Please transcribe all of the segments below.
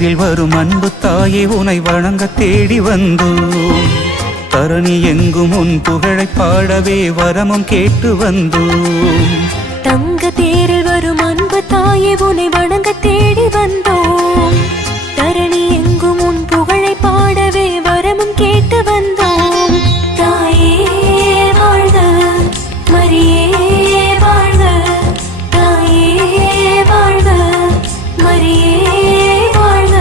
தேரில் வரும் அன்பு தாயே உனை வணங்க தேடி வந்தோம். தரணி எங்கும் உன் புகழை பாடவே வரமும் கேட்டு வந்தோம். தங்க தேரில் வரும் அன்பு தாயே உனை வணங்க தேடி வந்தோம். தரணி எங்கும் உன் புகழை பாடவே வரமும் கேட்டு வந்தோம். தாயே வாழ்க, மரியே வாழ்க, தாயே வாழ்க, மரியே வாழ்க.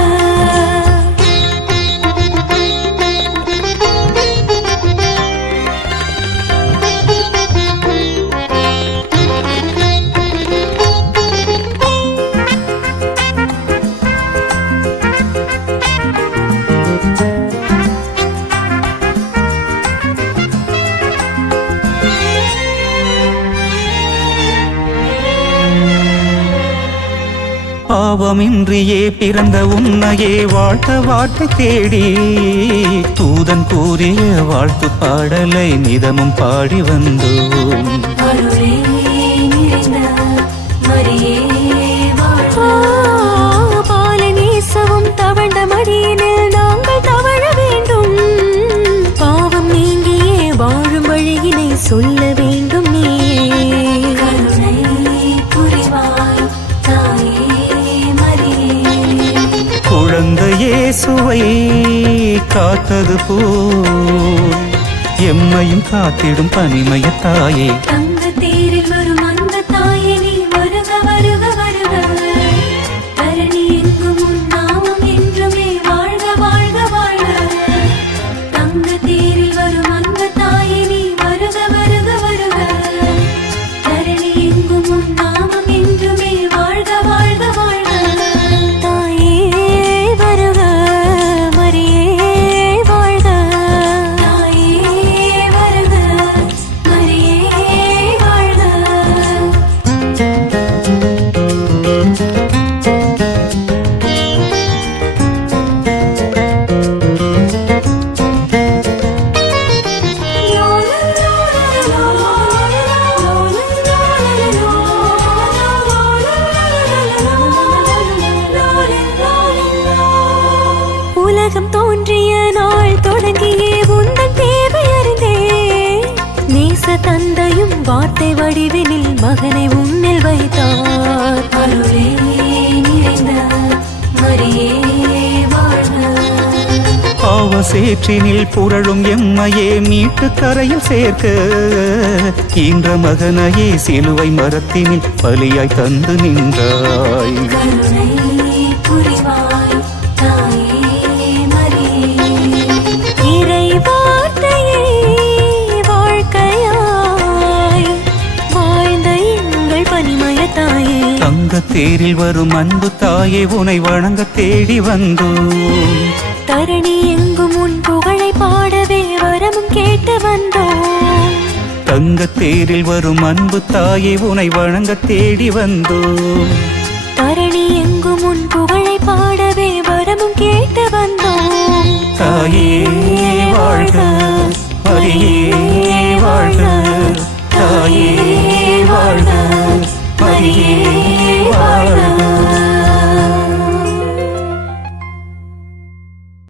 பாவமின்றியே பிறந்த உன்னையே வாழ்த்த வார்த்தை தேடி தூதன் கூறிய வாழ்த்து பாடலை நிதமும் பாடி வந்தோம். பாலநேசவும் தவழ்ந்த மடியினில் நாங்கள் தவழ வேண்டும். பாவம் நீங்கியே வாழும் வழியினை சொல்ல வேண்டும். நீ குழந்தை இயேசுவை காத்தது போல் எம்மையும் காத்திடும் பனிமய தாயே. தங்க தேரில் வரும் அந்த தாயே நீ வருக வருக வருக. தரணி எங்கும் உன் நாமம் என்றுமே வாழ்க வாழ்க வாழ்க. தங்க தேரில் வரும் அந்த தாயே நீ வருக வருக வருக. தரணி எங்கும் உன் நாமம் என்றுமே வாழ்க வாழ்க வாழ்க. உலகம் தோன்றிய நாள் தொடங்கியே உந்தன் தேவை அறிந்தே. நேச தந்தையும் வார்த்தை வடிவினில் மகனை உன்னில் வைத்தார். அருளே நிறைந்த மரியே வாழ்க. பாவசேற்றினில் புரளும் எம்மையே மீட்டு கரையில் சேர்க்க ஈன்ற மகனையே சிலுவை மரத்தினில் பலியாய் தந்து நின்றாய். கருணை புரிவாய் தாயே மரியே. இறை வார்த்தையே வாழ்க்கையாய் வாழ்ந்த எங்கள் பனிமய தாயே. தங்க தேரில் வரும் அன்பு தாயே உனை வணங்க தேடி வந்தோம். தரணி எங்கும் உன் புகழை பாடவே வரமும் கேட்டு வந்தோம். தங்க தேரில் வரும் அன்பு தாயே உனை வணங்க தேடி வந்தோம். தரணி எங்கும் உன் புகழை பாடவே வரமும் கேட்டு வந்தோம்.